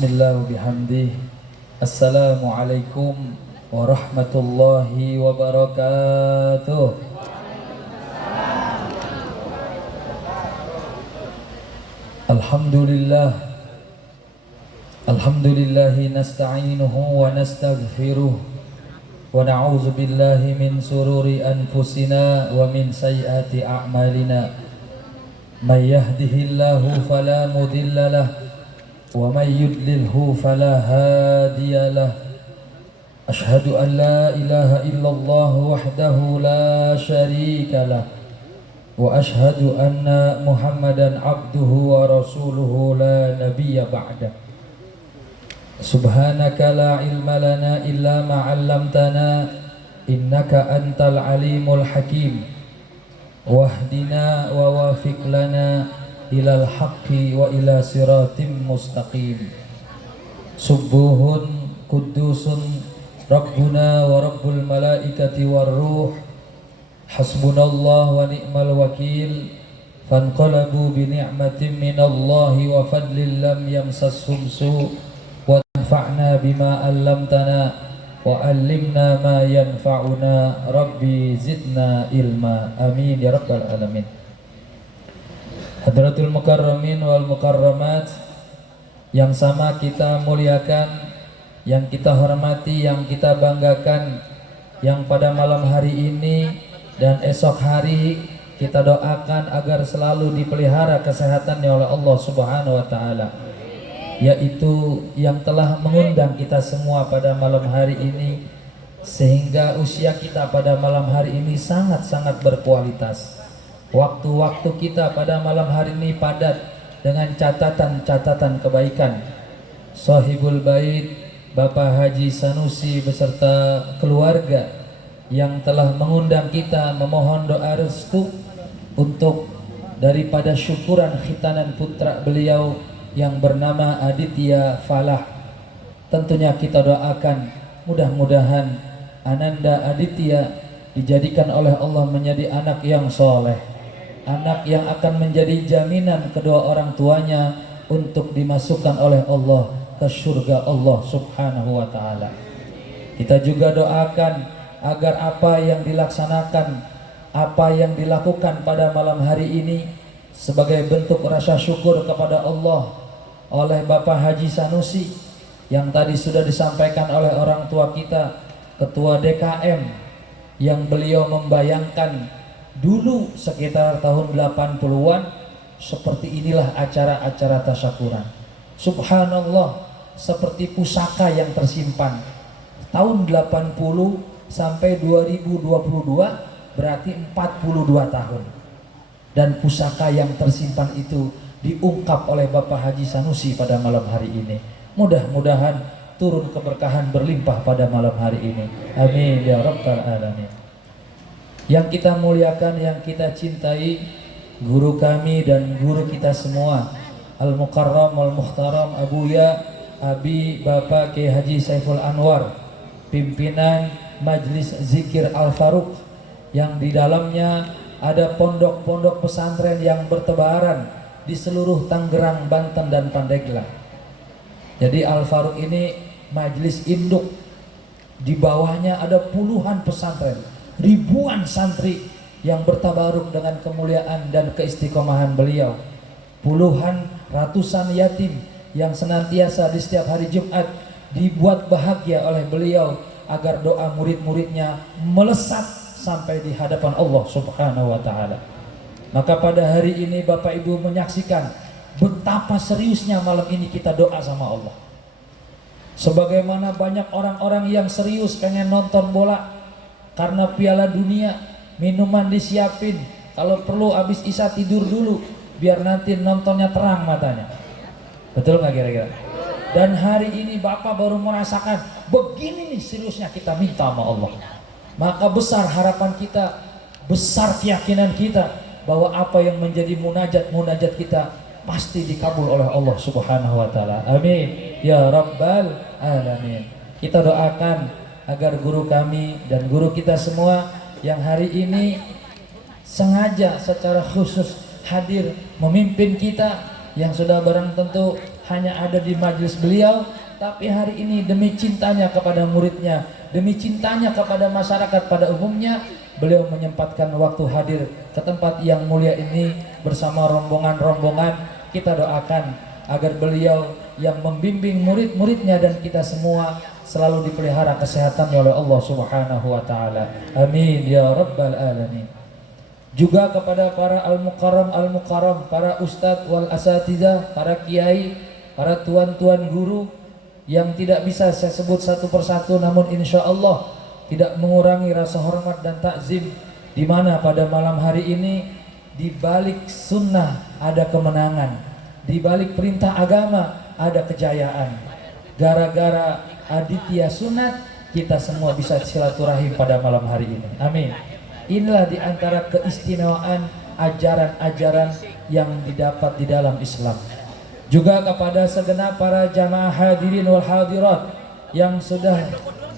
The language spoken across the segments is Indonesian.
Bismillah wa bihamdih. Assalamualaikum warahmatullahi wabarakatuh. Alhamdulillah. Alhamdulillahi nasta'inuhu wa nastaghfiruh wa na'udzu billahi min sururi anfusina wa min sayyiati a'malina. May yahdihillahu fala mudilla lahu ومن يضلله فلا هادي له أشهد أن لا إله إلا الله وحده لا شريك له وأشهد أن محمدا عبده ورسوله لا نبي بعده سبحانك لا علم لنا إلا ما علمتنا إنك أنت العليم الحكيم واهدنا ووافق لنا ilal haqqi wa ila siratim mustaqim. Subuhun kudusun Rabbuna wa Rabbul malaikati war ruh. Hasbunallah wa ni'mal wakil. Fanqalabu bi ni'matin minallahi wa fadlin lam yamsashum su' wa anfa'na bima 'allamtana wa 'allimna ma yanfa'una. Rabbi zidna ilma. Amin ya rabbal alamin. Hadratul mukarramin wal mukarramat, yang sama kita muliakan, yang kita hormati, yang kita banggakan, yang pada malam hari ini dan esok hari kita doakan agar selalu dipelihara kesehatannya oleh Allah Subhanahu wa taala, yaitu yang telah mengundang kita semua pada malam hari ini, sehingga usia kita pada malam hari ini sangat-sangat berkualitas. Waktu-waktu kita pada malam hari ini padat dengan catatan-catatan kebaikan. Sahibul Bait Bapak Haji Sanusi beserta keluarga yang telah mengundang kita memohon doa restu untuk daripada syukuran khitanan putra beliau yang bernama Aditya Falah. Tentunya kita doakan mudah-mudahan Ananda Aditya dijadikan oleh Allah menjadi anak yang soleh, anak yang akan menjadi jaminan kedua orang tuanya untuk dimasukkan oleh Allah ke surga Allah Subhanahu wa taala. Kita juga doakan agar apa yang dilaksanakan, apa yang dilakukan pada malam hari ini sebagai bentuk rasa syukur kepada Allah oleh Bapak Haji Sanusi yang tadi sudah disampaikan oleh orang tua kita, Ketua DKM, yang beliau membayangkan dulu sekitar tahun 80-an seperti inilah acara-acara tasyakuran. Subhanallah, seperti pusaka yang tersimpan. Tahun 80 sampai 2022 berarti 42 tahun. Dan pusaka yang tersimpan itu diungkap oleh Bapak Haji Sanusi pada malam hari ini. Mudah-mudahan turun keberkahan berlimpah pada malam hari ini. Amin ya rabbal alamin. Yang kita muliakan, yang kita cintai, guru kami dan guru kita semua, Al-Mukarram wal-Muhtaram Abuya Abi Bapak Kiai Haji Saiful Anwar, pimpinan Majelis Zikir Al-Faruq, yang di dalamnya ada pondok-pondok pesantren yang bertebaran di seluruh Tangerang, Banten dan Pandeglang. Jadi Al-Faruq ini majelis induk, di bawahnya ada puluhan pesantren, ribuan santri yang bertabaruk dengan kemuliaan dan keistiqomahan beliau. Puluhan ratusan yatim yang senantiasa di setiap hari Jumat dibuat bahagia oleh beliau agar doa murid-muridnya melesat sampai di hadapan Allah Subhanahu wa taala. Maka pada hari ini Bapak Ibu menyaksikan betapa seriusnya malam ini kita doa sama Allah. Sebagaimana banyak orang-orang yang serius pengen nonton bola karena Piala Dunia, minuman disiapin, kalau perlu habis isya tidur dulu biar nanti nontonnya terang matanya. Betul nggak kira-kira? Dan hari ini Bapak baru merasakan begini nih seriusnya kita minta sama Allah. Maka besar harapan kita, besar keyakinan kita bahwa apa yang menjadi munajat kita pasti dikabul oleh Allah Subhanahu wa taala. Amin ya rabbal alamin. Kita doakan agar guru kami dan guru kita semua yang hari ini sengaja secara khusus hadir memimpin kita, yang sudah barang tentu hanya ada di majelis beliau, tapi hari ini demi cintanya kepada muridnya, demi cintanya kepada masyarakat pada umumnya, beliau menyempatkan waktu hadir ke tempat yang mulia ini bersama rombongan-rombongan. Kita doakan agar beliau yang membimbing murid-muridnya dan kita semua selalu dipelihara kesehatannya oleh Allah Subhanahu wa taala. Amin ya rabbal alamin. Juga kepada para al-mukarram, para ustadz wal asatidzah, para kiai, para tuan-tuan guru yang tidak bisa saya sebut satu persatu, namun insya Allah tidak mengurangi rasa hormat dan takzim, di mana pada malam hari ini di balik sunnah ada kemenangan, di balik perintah agama ada kejayaan. Gara-gara aditya sunat kita semua bisa silaturahim pada malam hari ini. Amin. Inilah di antara keistimewaan ajaran-ajaran yang didapat di dalam Islam. Juga kepada segenap para jamaah hadirin wal hadirat yang sudah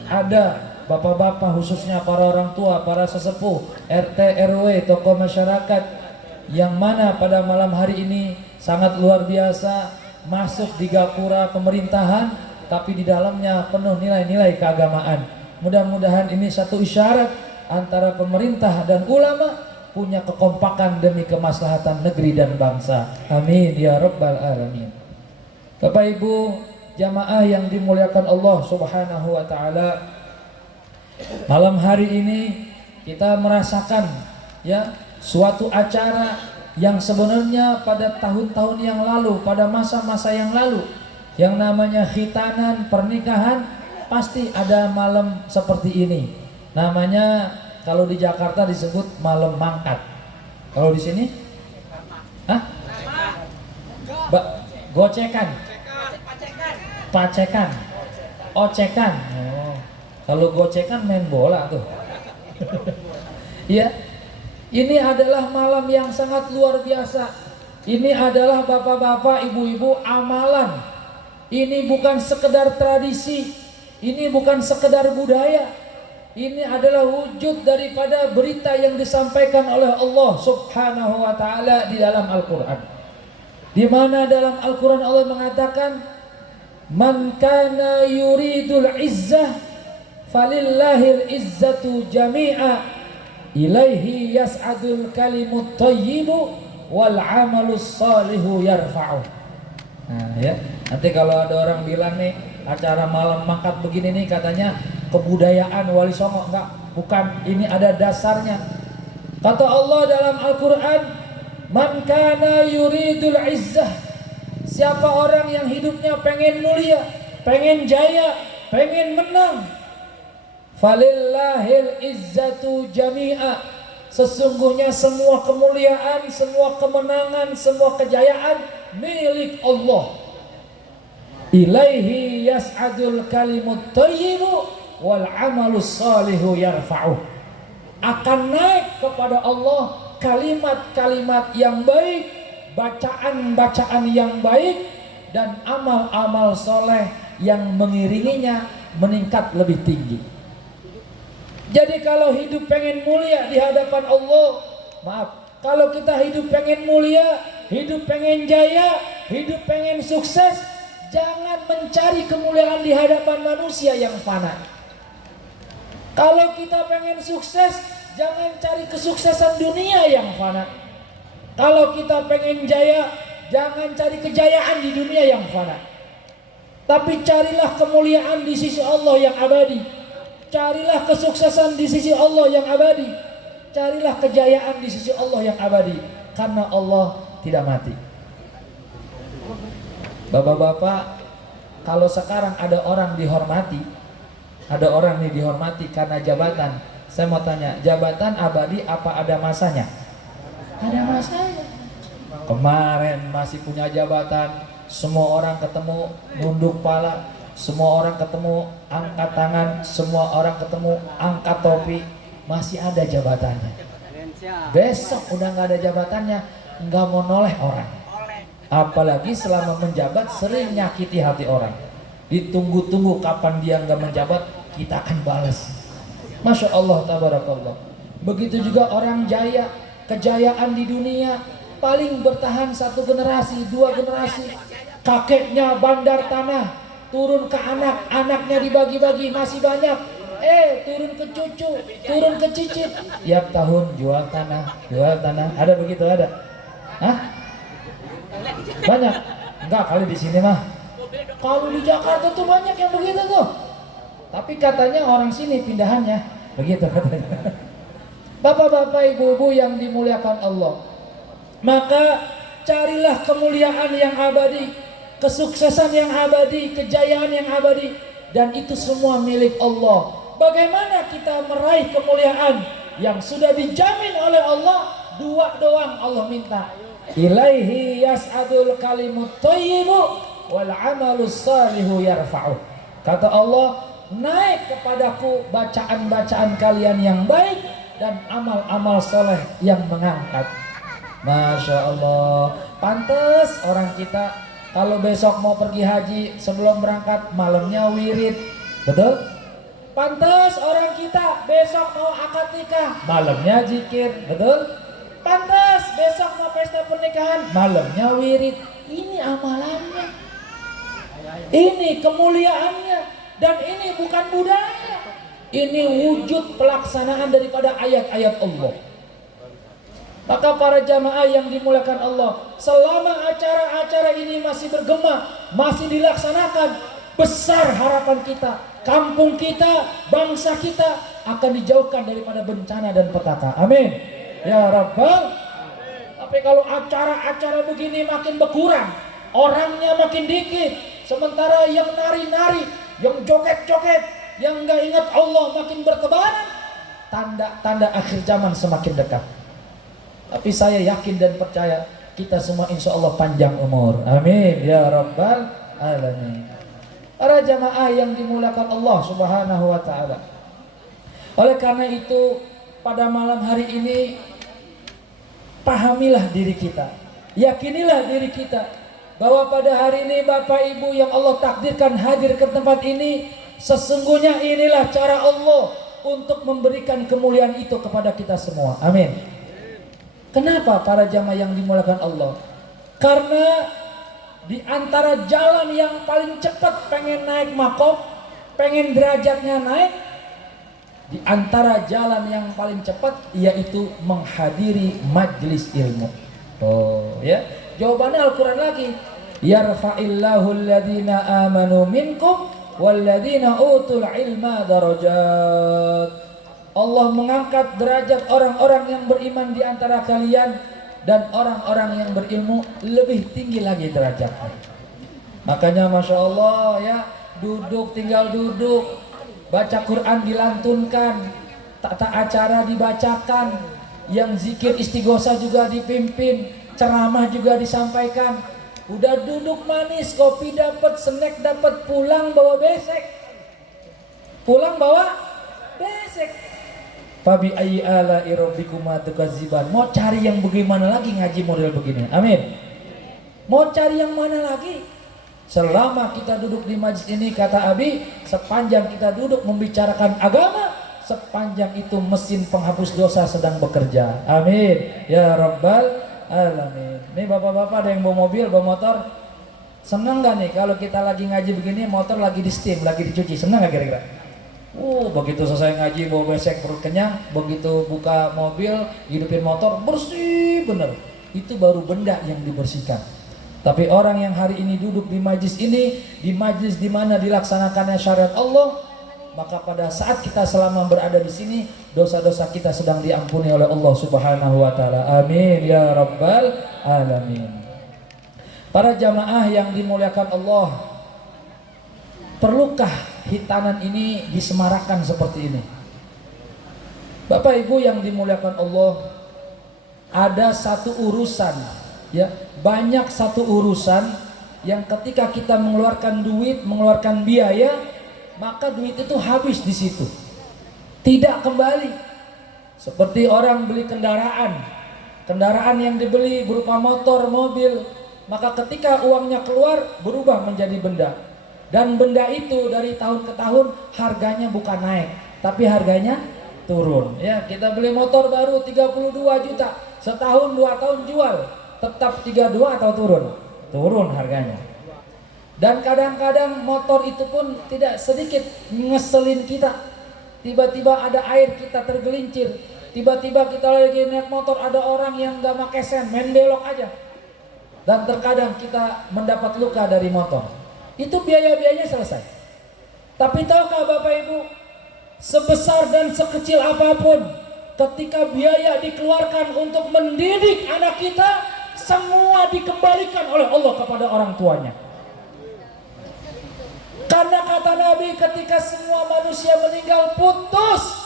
ada, bapak-bapak khususnya para orang tua, para sesepuh, RT, RW, tokoh masyarakat, yang mana pada malam hari ini sangat luar biasa masuk di gapura pemerintahan, tapi di dalamnya penuh nilai-nilai keagamaan. Mudah-mudahan ini satu isyarat antara pemerintah dan ulama punya kekompakan demi kemaslahatan negeri dan bangsa. Amin ya rabbal alamin. Bapak Ibu jamaah yang dimuliakan Allah Subhanahu wa taala, malam hari ini kita merasakan ya suatu acara yang sebenarnya pada tahun-tahun yang lalu, pada masa-masa yang lalu, yang namanya khitanan, pernikahan, pasti ada malam seperti ini. Namanya kalau di Jakarta disebut malam mangkat. Kalau di sini? Hah? Gocekan. Pacekan. Ocekan. Oh. Kalau gocekan main bola tuh. Ya. Ini adalah malam yang sangat luar biasa. Ini adalah bapak-bapak, ibu-ibu amalan. Ini bukan sekedar tradisi. Ini bukan sekedar budaya. Ini adalah wujud daripada berita yang disampaikan oleh Allah Subhanahu wa taala di dalam Al-Qur'an. Di mana dalam Al-Qur'an Allah mengatakan, "Man kana yuridul izzah falillahil izzatu jami'a ilaihi yas'adul kalimut thayyibu wal 'amalus shalihu yarfa'u." Nah, ya. Nanti kalau ada orang bilang nih acara malam mangkat begini nih katanya kebudayaan Wali Songo, enggak, bukan, ini ada dasarnya. Kata Allah dalam Al-Qur'an, "Man kana yuridul izzah." Siapa orang yang hidupnya pengen mulia, pengen jaya, pengen menang, falillahil izzatu jami'a. Sesungguhnya semua kemuliaan, semua kemenangan, semua kejayaan milik Allah. Ilaihi yas'adul kalimut thayyibu wal amalus salihu yarfa'uh. Akan naik kepada Allah kalimat-kalimat yang baik, bacaan-bacaan yang baik, dan amal-amal soleh yang mengiringinya meningkat lebih tinggi. Jadi kalau hidup pengen mulia di hadapan Allah, maaf, kalau kita hidup pengen mulia, hidup pengen jaya, hidup pengen sukses, jangan mencari kemuliaan di hadapan manusia yang fana. Kalau kita pengen sukses, jangan cari kesuksesan dunia yang fana. Kalau kita pengen jaya, jangan cari kejayaan di dunia yang fana. Tapi carilah kemuliaan di sisi Allah yang abadi. Carilah kesuksesan di sisi Allah yang abadi. Carilah kejayaan di sisi Allah yang abadi. Karena Allah tidak mati. Bapak-bapak, kalau sekarang ada orang dihormati, ada orang nih dihormati karena jabatan. Saya mau tanya, jabatan abadi apa ada masanya? Ada masanya. Kemarin masih punya jabatan, semua orang ketemu nunduk kepala, semua orang ketemu angkat tangan, semua orang ketemu angkat topi, masih ada jabatannya. Besok udah nggak ada jabatannya, nggak mau noleh orang. Apalagi selama menjabat sering nyakiti hati orang. Ditunggu-tunggu kapan dia nggak menjabat, kita akan balas. Masya Allah, tabarakallah. Begitu juga orang jaya, kejayaan di dunia paling bertahan 1 generasi, 2 generasi. kakeknya bandar tanah, turun ke anak, anaknya dibagi-bagi masih banyak, turun ke cucu, turun ke cicit, tiap tahun jual tanah, ada begitu ada? Hah? Banyak? Enggak, kali di sini mah. Kalau di Jakarta tuh banyak yang begitu tuh. Tapi katanya orang sini pindahannya, begitu katanya. Bapak-bapak, ibu-ibu yang dimuliakan Allah, maka carilah kemuliaan yang abadi, kesuksesan yang abadi, kejayaan yang abadi, dan itu semua milik Allah. Bagaimana kita meraih kemuliaan yang sudah dijamin oleh Allah? Dua doang Allah minta. Ilaihi yas'adul kalimut thayyibu wal amalus salihu yarfa'uh. Kata Allah, naik kepadaku bacaan-bacaan kalian yang baik dan amal-amal soleh yang mengangkat. Masya Allah. Pantes orang kita kalau besok mau pergi haji, sebelum berangkat malamnya wirid. Betul? Pantes orang kita besok mau akad nikah, malamnya zikir. Betul? Pantes besok mau pesta pernikahan, malamnya wirid. Ini amalannya, ini kemuliaannya, dan ini bukan budaya. Ini wujud pelaksanaan daripada ayat-ayat Allah. Maka para jamaah yang dimuliakan Allah, selama acara-acara ini masih bergema, masih dilaksanakan, besar harapan kita, kampung kita, bangsa kita akan dijauhkan daripada bencana dan petaka. Amin ya Rabbal. Tapi kalau acara-acara begini makin berkurang, orangnya makin dikit, sementara yang nari-nari, yang joget-joget, yang nggak ingat Allah makin bertebaran, tanda-tanda akhir zaman semakin dekat. Tapi saya yakin dan percaya kita semua insya Allah panjang umur. Amin ya Rabbal alamin. Para jamaah yang dimuliakan Allah Subhanahu wa ta'ala, oleh karena itu pada malam hari ini pahamilah diri kita, yakinilah diri kita bahwa pada hari ini Bapak Ibu yang Allah takdirkan hadir ke tempat ini, sesungguhnya inilah cara Allah untuk memberikan kemuliaan itu kepada kita semua. Amin. Kenapa para jamaah yang dimuliakan Allah? Karena di antara jalan yang paling cepat pengen naik makom, pengen derajatnya naik, di antara jalan yang paling cepat yaitu menghadiri majlis ilmu. Oh ya, jawabannya Al-Quran lagi. Yarfa'illahu alladhina amanu minkum walladhina utul ilma darajat. Allah mengangkat derajat orang-orang yang beriman di antara kalian, dan orang-orang yang berilmu lebih tinggi lagi derajatnya. Makanya Masya Allah ya, duduk tinggal duduk, baca Quran dilantunkan, tata acara dibacakan, yang zikir istighosah juga dipimpin, ceramah juga disampaikan. Udah duduk manis, kopi dapat, snack dapat, pulang bawa besek. Pulang bawa besek. Fabi ayyi ala'i rabbikuma tukadziban. Mau cari yang bagaimana lagi ngaji model begini? Amin. Mau cari yang mana lagi? Selama kita duduk di majlis ini, kata Abi, sepanjang kita duduk membicarakan agama, sepanjang itu mesin penghapus dosa sedang bekerja. Amin ya Rabbal alamin. Nih bapak-bapak ada yang bawa mobil, bawa motor, senang gak nih kalau kita lagi ngaji begini, motor lagi di steam, lagi dicuci, senang gak kira-kira? Begitu selesai ngaji bawa besek perut kenyang, begitu buka mobil hidupin motor bersih bener. Itu baru benda yang dibersihkan. Tapi orang yang hari ini duduk di majlis ini, di majlis di mana dilaksanakannya syariat Allah, maka pada saat kita selama berada di sini, dosa-dosa kita sedang diampuni oleh Allah Subhanahu wa taala. Amin ya Rabbal alamin. Para jamaah yang dimuliakan Allah, perlukah hitanan ini disemarakan seperti ini? Bapak Ibu yang dimuliakan Allah, ada satu urusan ya, banyak satu urusan yang ketika kita mengeluarkan duit, mengeluarkan biaya, maka duit itu habis di situ, tidak kembali. Seperti orang beli kendaraan yang dibeli berupa motor, mobil, maka ketika uangnya keluar berubah menjadi benda. Dan benda itu dari tahun ke tahun harganya bukan naik, tapi harganya turun. Ya, kita beli motor baru 32 juta, setahun 2 tahun jual, tetap 32 atau turun? Turun harganya. Dan kadang-kadang motor itu pun tidak sedikit ngeselin kita. Tiba-tiba ada air, kita tergelincir. Tiba-tiba kita lagi naik motor, ada orang yang gak pakai sen, main belok aja. Dan terkadang kita mendapat luka dari motor. Itu biaya-biayanya selesai. Tapi tahukah Bapak Ibu, sebesar dan sekecil apapun, ketika biaya dikeluarkan untuk mendidik anak kita, semua dikembalikan oleh Allah kepada orang tuanya. Karena kata Nabi, ketika semua manusia meninggal, putus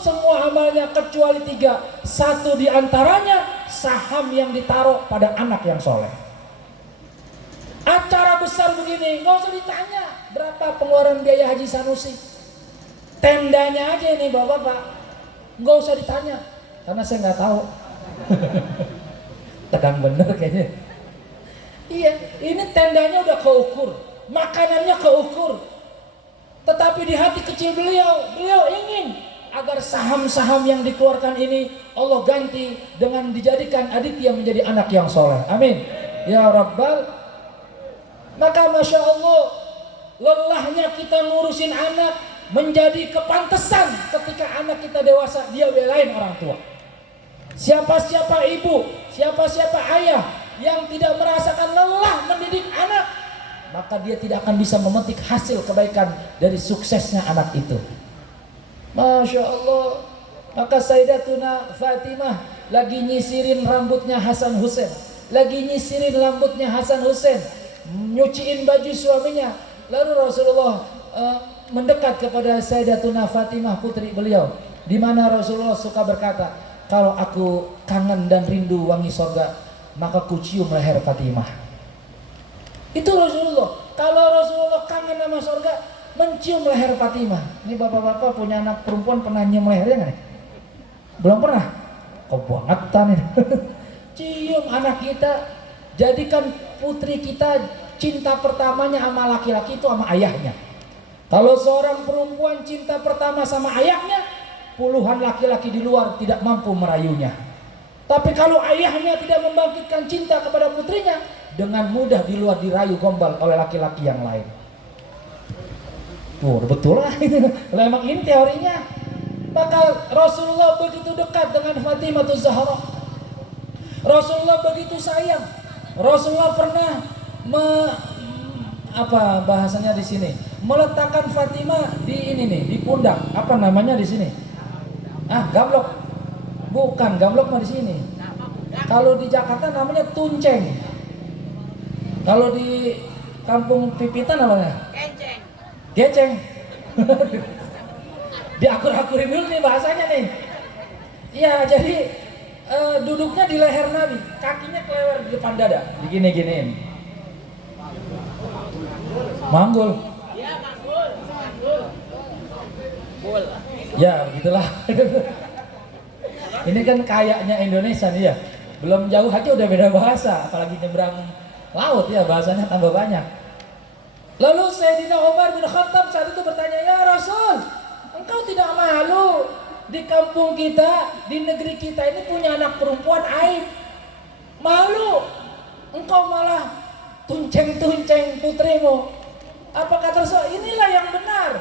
semua amalnya kecuali 3. Satu diantaranya saham yang ditaruh pada anak yang soleh. Acara besar begini, nggak usah ditanya berapa pengeluaran biaya Haji Sanusi. Tendanya aja ini bapak-bapak, nggak usah ditanya, karena saya nggak tahu. Tegang bener kayaknya. Iya, ini tendanya udah keukur, makanannya keukur. Tetapi di hati kecil beliau ingin agar saham-saham yang dikeluarkan ini Allah ganti dengan dijadikan Aditya menjadi anak yang soleh. Amin. Ya Rabbal. Maka Masya Allah, lelahnya kita ngurusin anak menjadi kepantesan ketika anak kita dewasa dia belain orang tua. Siapa-siapa ibu, siapa-siapa ayah yang tidak merasakan lelah mendidik anak, maka dia tidak akan bisa memetik hasil kebaikan dari suksesnya anak itu. Masya Allah. Maka Sayyidatuna Fatimah lagi nyisirin rambutnya Hasan Hussein, lagi nyisirin rambutnya Hasan Hussein, nyuciin baju suaminya. Lalu Rasulullah mendekat kepada Sayyidatuna Fatimah putri beliau, di mana Rasulullah suka berkata, kalau aku kangen dan rindu wangi surga, maka ku cium leher Fatimah. Itu Rasulullah. Kalau Rasulullah kangen sama surga, mencium leher Fatimah. Ini bapak-bapak punya anak perempuan pernah nyium lehernya nggak nih? Belum pernah? Kok bangetan ini? Cium anak kita. Jadikan putri kita cinta pertamanya sama laki-laki itu sama ayahnya. Kalau seorang perempuan cinta pertama sama ayahnya, puluhan laki-laki di luar tidak mampu merayunya. Tapi kalau ayahnya tidak membangkitkan cinta kepada putrinya, dengan mudah di luar dirayu gombal oleh laki-laki yang lain. Tuh betul lah itu. Emang ini teorinya. Maka Rasulullah begitu dekat dengan Fatimah Zahra. Rasulullah begitu sayang. Rasulullah pernah apa bahasanya di sini? Meletakkan Fatimah di ini nih, di pundak. Apa namanya di sini? Gamlok. Bukan, gamlok mah di sini. Kalau di Jakarta namanya tunceng. Kalau di kampung Pipitan namanya? Geceng. Diakur-akurin dulu nih bahasanya nih. Iya, jadi duduknya di leher Nabi, kakinya kelewer di depan dada, digini-giniin. Manggul. Ya, begitulah. Ini kan kayaknya Indonesia nih ya. Belum jauh aja udah beda bahasa, apalagi nyebrang laut ya bahasanya tambah banyak. Lalu Sayyidina Umar bin Khattab saat itu bertanya, "Ya Rasul, engkau tidak malu di kampung kita, di negeri kita ini punya anak perempuan aib? Malu? Engkau malah tunceng-tunceng putrimu." Apa kata Rasul? Inilah yang benar.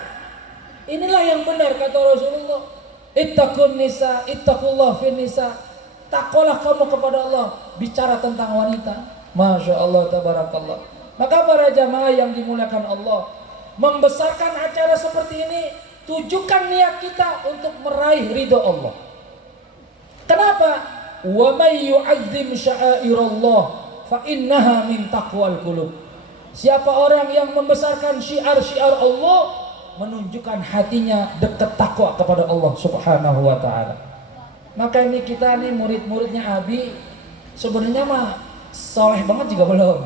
Inilah yang benar kata Rasulullah. Ittaqun nisa, ittaqullah fin nisa. Takwalah kamu kepada Allah, bicara tentang wanita. Masya Allah, tabarakallah. Maka para jamaah yang dimuliakan Allah, membesarkan acara seperti ini, tujukan niat kita untuk meraih ridho Allah. Kenapa? Wa may yu'azzim sya'airallah fa innaha min taqwal qulub. Siapa orang yang membesarkan syiar-syiar Allah, menunjukkan hatinya dekat takwa kepada Allah Subhanahu wa taala. Maka ini kita nih murid-muridnya Abi sebenarnya mah soleh banget juga belum,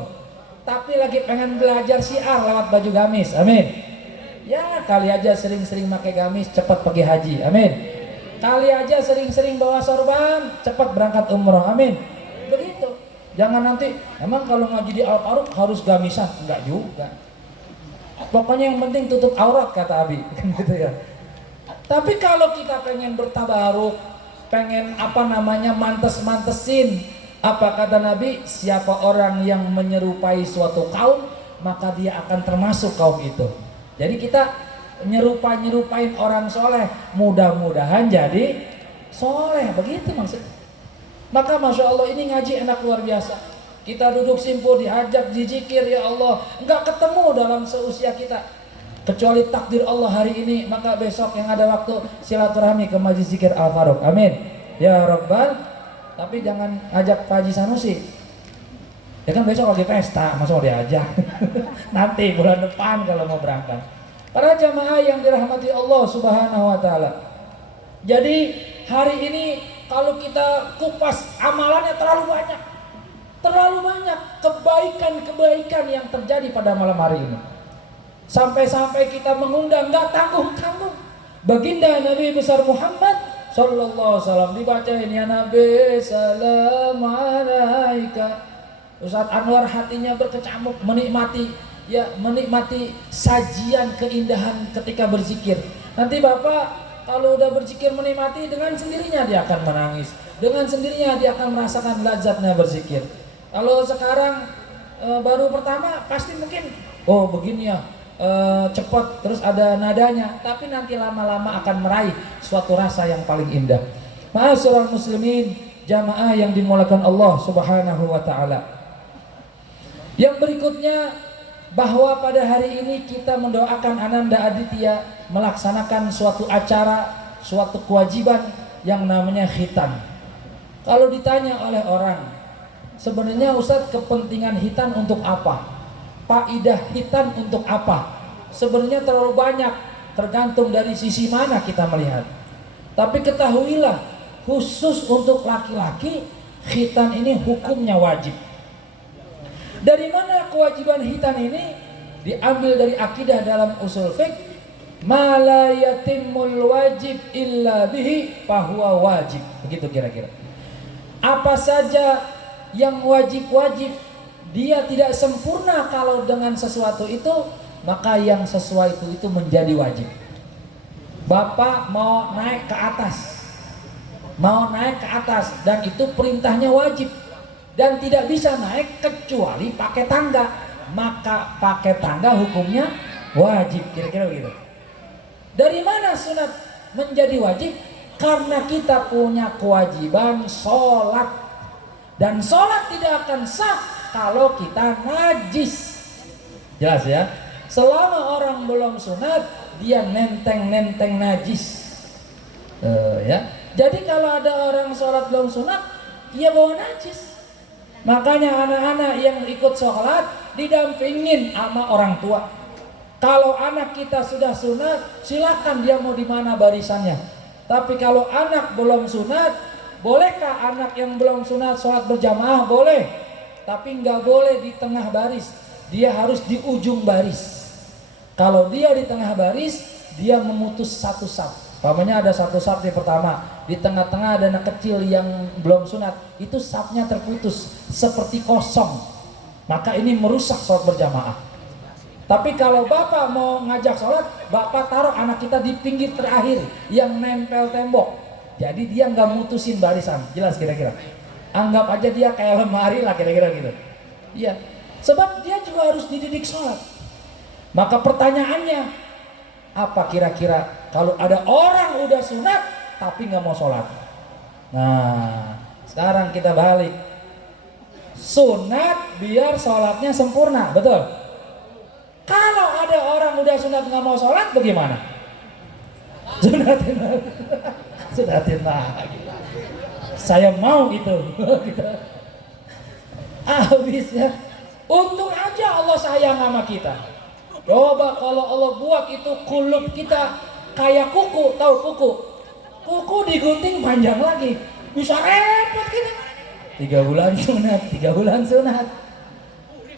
tapi lagi pengen belajar syiar lewat baju gamis. Amin. Ya kali aja sering-sering pakai gamis cepat pergi haji. Amin. Kali aja sering-sering bawa sorban cepat berangkat umroh. Amin. Begitu. Jangan nanti emang kalau ngaji di Al-Faruq harus gamisan, enggak juga. Pokoknya yang penting tutup aurat kata Abi gitu ya. Tapi kalau kita pengen bertabaruk, pengen mantes-mantesin, apa kata Nabi, siapa orang yang menyerupai suatu kaum, maka dia akan termasuk kaum itu. Jadi kita nyerupain orang soleh, mudah-mudahan jadi soleh, begitu maksudnya. Maka Masya Allah ini ngaji enak luar biasa. Kita duduk simpul, diajak, dizikir, ya Allah, nggak ketemu dalam seusia kita. Kecuali takdir Allah hari ini, maka besok yang ada waktu silaturahmi ke Majlis Zikir Al-Faruq. Amin. Ya Rabbal. Tapi jangan ajak Pak Haji Sanusi. Ya kan besok lagi pesta, masa mau diajak? Nanti bulan depan kalau mau berangkat. Para jamaah yang dirahmati Allah Subhanahu wa taala. Jadi hari ini kalau kita kupas amalannya terlalu banyak. Terlalu banyak kebaikan-kebaikan yang terjadi pada malam hari ini. Sampai-sampai kita mengundang nggak tanggung-tanggung baginda Nabi besar Muhammad sallallahu alaihi wasallam, dibacain ya Nabi salam alaika. Ustaz Anwar hatinya berkecamuk menikmati sajian keindahan ketika berzikir. Nanti Bapak kalau udah berzikir menikmati, dengan sendirinya dia akan menangis, dengan sendirinya dia akan merasakan lazatnya berzikir. Kalau sekarang baru pertama pasti mungkin oh begini ya, cepat terus ada nadanya, tapi nanti lama-lama akan meraih suatu rasa yang paling indah. Ma'asyiral muslimin, jamaah yang dimuliakan Allah Subhanahu wa taala. Yang berikutnya, bahwa pada hari ini kita mendoakan Ananda Aditya melaksanakan suatu acara, suatu kewajiban yang namanya khitan. Kalau ditanya oleh orang, sebenarnya Ustadz kepentingan khitan untuk apa? Faidah khitan untuk apa? Sebenarnya terlalu banyak, tergantung dari sisi mana kita melihat. Tapi ketahuilah, khusus untuk laki-laki, khitan ini hukumnya wajib. Dari mana kewajiban khitan ini? Diambil dari akidah dalam usul fiqh, ma la yatimul wajib illa bihi fahuwa wajib. Begitu kira-kira. Apa saja yang wajib-wajib, dia tidak sempurna kalau dengan sesuatu itu, maka yang sesuai itu menjadi wajib. Bapak mau naik ke atas, dan itu perintahnya wajib, dan tidak bisa naik kecuali pakai tangga, maka pakai tangga hukumnya wajib. Kira-kira begitu. Dari mana sunat menjadi wajib? Karena kita punya kewajiban sholat, dan sholat tidak akan sah kalau kita najis. Jelas ya? Selama orang belum sunat, dia nenteng najis. Ya. Jadi kalau ada orang sholat belum sunat, ia bawa najis. Makanya anak-anak yang ikut sholat didampingin sama orang tua. Kalau anak kita sudah sunat, silakan dia mau di mana barisannya. Tapi kalau anak belum sunat, bolehkah anak yang belum sunat sholat berjamaah? Boleh, tapi nggak boleh di tengah baris. Dia harus di ujung baris. Kalau dia di tengah baris, dia memutus satu saf. Pamannya ada satu saf di pertama, di tengah-tengah ada anak kecil yang belum sunat, itu safnya terputus seperti kosong, maka ini merusak sholat berjamaah. Tapi kalau bapak mau ngajak sholat, bapak taruh anak kita di pinggir terakhir yang nempel tembok, jadi dia nggak mutusin barisan. Jelas kira-kira? Anggap aja dia kayak lemari lah kira-kira gitu. Iya, sebab dia juga harus dididik sholat. Maka pertanyaannya, apa kira-kira kalau ada orang udah sunat tapi nggak mau sholat? Nah, sekarang kita balik. Sunat biar sholatnya sempurna, betul? Kalau ada orang udah sunat nggak mau sholat, bagaimana? Sunatin lagi. Saya mau itu. Habis ya. Untung aja Allah sayang sama kita. Coba kalau Allah buat itu kulub kita kayak kuku, tahu kuku? Kuku digunting panjang lagi, bisa repot kita. 3 bulan sunat.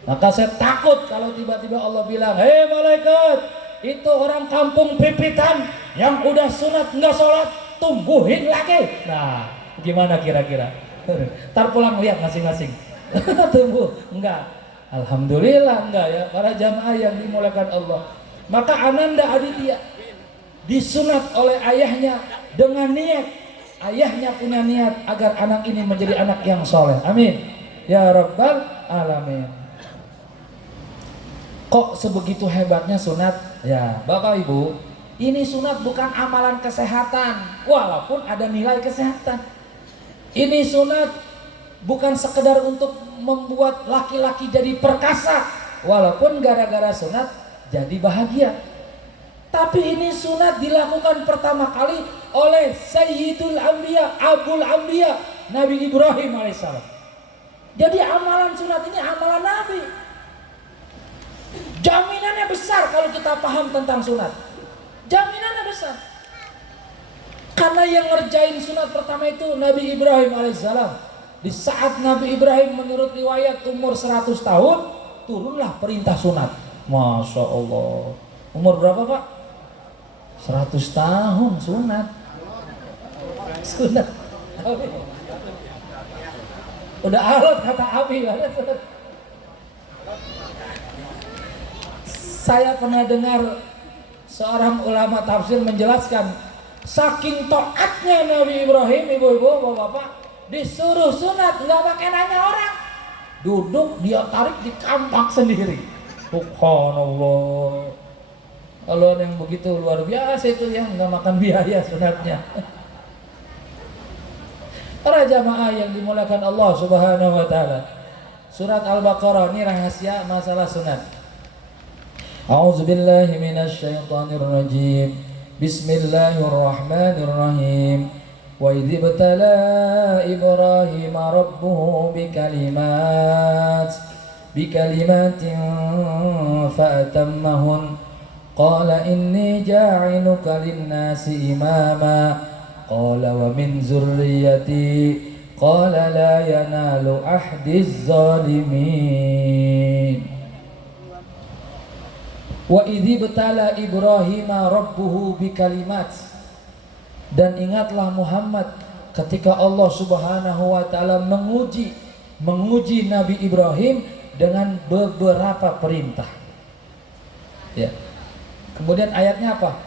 Maka saya takut kalau tiba-tiba Allah bilang, hei malaikat, itu orang kampung pipitan yang udah sunat nggak sholat, tumbuhin lagi. Nah, gimana kira-kira? Ntar pulang lihat masing-masing. Tumbuh, enggak. Alhamdulillah enggak ya, para jamaah yang dimuliakan Allah. Maka Ananda Aditya disunat oleh ayahnya dengan niat, ayahnya punya niat agar anak ini menjadi anak yang soleh. Amin ya rabbal alamin. Kok sebegitu hebatnya sunat? Ya, Bapak Ibu, ini sunat bukan amalan kesehatan, walaupun ada nilai kesehatan. Ini sunat bukan sekedar untuk membuat laki-laki jadi perkasa, walaupun gara-gara sunat jadi bahagia. Tapi ini sunat dilakukan pertama kali oleh Sayyidul Anbiya, Abul Anbiya, Nabi Ibrahim alaihissalam. Jadi amalan sunat ini amalan Nabi. Jaminannya besar kalau kita paham tentang sunat. Jaminannya besar. Karena yang ngerjain sunat pertama itu Nabi Ibrahim alaihissalam. Di saat Nabi Ibrahim menurut riwayat umur 100 tahun, turunlah perintah sunat. Masya Allah. Umur berapa Pak? 100 tahun sunat. Sunat. Udah alot kata Abi. Saya pernah dengar seorang ulama tafsir menjelaskan, saking taatnya Nabi Ibrahim, ibu-ibu, bapak-bapak, disuruh sunat nggak pakai nanya orang, duduk dia tarik di kampak sendiri. Subhanallah. Kalau ada yang begitu luar biasa itu ya, nggak makan biaya sunatnya. Para jamaah yang dimuliakan Allah Subhanahu wa taala. Surat Al-Baqarah ini rahasia masalah sunat. A'udzu billahi minasy syaithanir rajim. Bismillahirrahmanirrahim. Wa idz ibtala Ibrahim rabbuhu bikalimatin fa'atammahun. Qala inni ja'iluka lin-nasi imama. Qala wa min zurriyyati. Qala la yanalu ahdiz zalimin. Wa idzi betala Ibrahim rabbuhu bikalimat. Dan ingatlah Muhammad ketika Allah Subhanahu wa taala menguji Nabi Ibrahim dengan beberapa perintah. Ya. Kemudian ayatnya apa?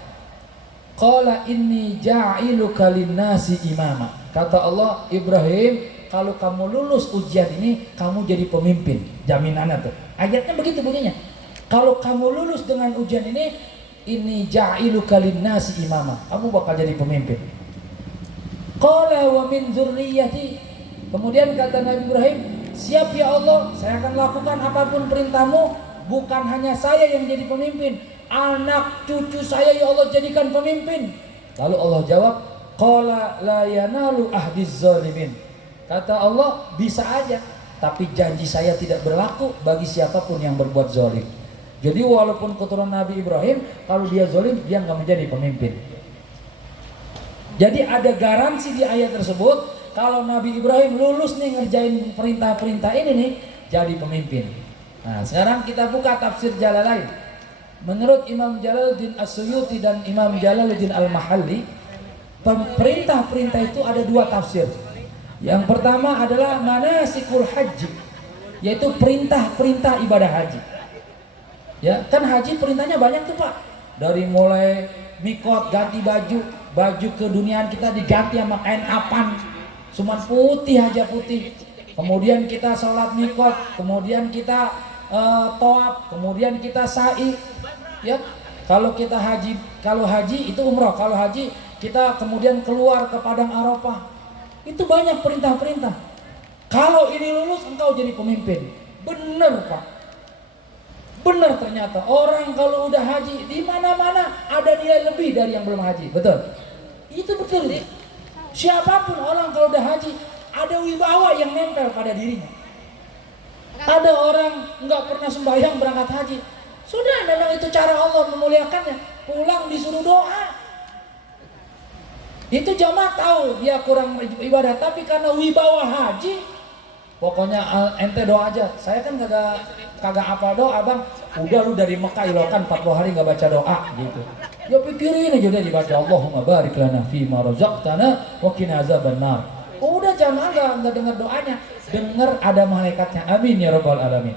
Qala inni ja'iluka lin-nasi imama. Kata Allah, Ibrahim, kalau kamu lulus ujian ini, kamu jadi pemimpin. Jaminannya tuh. Ayatnya begitu bunyinya. Kalau kamu lulus dengan ujian ini ja'iluka lin-nasi imama. Kamu bakal jadi pemimpin. Qala wa min dzurriyyati. Kemudian kata Nabi Ibrahim, siap ya Allah, saya akan lakukan apapun perintahmu. Bukan hanya saya yang jadi pemimpin, anak cucu saya ya Allah jadikan pemimpin. Lalu Allah jawab, qala la yanalu ahdiz zalimin. Kata Allah, bisa aja, tapi janji saya tidak berlaku bagi siapapun yang berbuat zalim. Jadi walaupun keturunan Nabi Ibrahim, kalau dia zalim, dia nggak menjadi pemimpin. Jadi ada garansi di ayat tersebut, kalau Nabi Ibrahim lulus nih ngerjain perintah-perintah ini nih, jadi pemimpin. Nah sekarang kita buka tafsir Jalalain. Menurut Imam Jalaluddin As-Suyuti dan Imam Jalaluddin Al-Mahalli, perintah-perintah itu ada dua tafsir. Yang pertama adalah manasikul haji, yaitu perintah-perintah ibadah haji. Ya, kan haji perintahnya banyak tuh Pak. Dari mulai mikot, ganti baju keduniaan kita diganti sama kain apan, cuman putih aja putih. Kemudian kita sholat mikot, kemudian kita tawaf, kemudian kita sa'i. Ya, kalau haji itu umroh, kalau haji kita kemudian keluar ke padang Arafah. Itu banyak perintah-perintah. Kalau ini lulus engkau jadi pemimpin. Bener Pak. Benar ternyata orang kalau udah haji di mana-mana ada nilai lebih dari yang belum haji. Betul? Itu betul. Siapapun orang kalau udah haji ada wibawa yang nempel pada dirinya. Ada orang nggak pernah sembahyang berangkat haji. Sudah, memang itu cara Allah memuliakannya. Pulang disuruh doa. Itu jamaah tahu dia kurang ibadah, tapi karena wibawa haji, pokoknya ente doa aja. Saya kan kagak apa doa bang. Udah lu dari Mekah ilokan 40 hari nggak baca doa gitu. Ya pikirin aja udah dibaca Allahumma barik lana fima razaqtana wa qina azabannar. Udah jamaah nggak dengar doanya, dengar ada malaikatnya. Amin ya rabbal alamin.